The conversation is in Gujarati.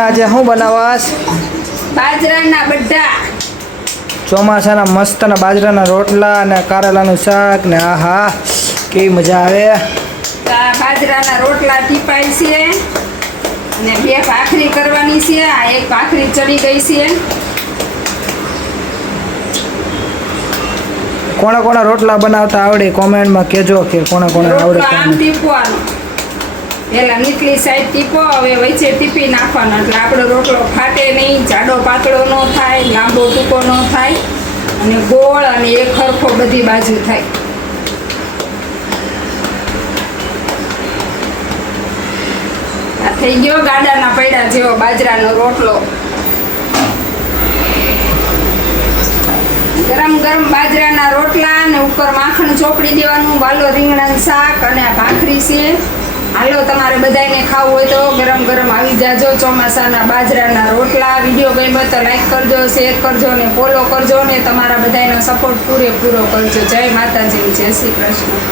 આજે શું બનાવવાસ? બાજરાના બઢા. ચોમાસાના મસ્તના બાજરાના રોટલા અને કારેલાનું શાક ને આહા કેવી મજા આવે. આ બાજરાના રોટલા ટીપાય છે અને 2 ભાખરી કરવાની છે. આ એક ભાખરી ચડી ગઈ છે. કોણે કોણે રોટલા બનાવતા આવડે કોમેન્ટમાં કહેજો કે કોણે કોણે આવડે. રોટલો આમ ટીપવાનો, પહેલા નીચલી સાઈડ ટીપો, હવે વચ્ચે ટીપી નાખવાનો એટલે આપણો રોટલો ફાટે નહીં, જાડો પાતળો ન થાય, લાંબો ટૂંકો ન થાય અને ગોળ અને એક સરખો બધી બાજુ થાય. આ થઈ ગયો ગાડાના પૈડા જેવો બાજરાનો રોટલો. ગરમ ગરમ બાજરાના રોટલા અને ઉપર માખણ ચોપડી દેવાનું, વાલો રીંગણાનું શાક અને આ ભાખરી છે. હાલો, તમારે બધાને ખાવું હોય તો ગરમ ગરમ આવી જાજો. ચોમાસાના બાજરાના રોટલા. વિડીયો ગમ્યો તો લાઈક કરજો, શેર કરજો ને ફોલો કરજો ને તમારા બધાનો સપોર્ટ પૂરેપૂરો કરજો. જય માતાજી, જય શ્રી કૃષ્ણ.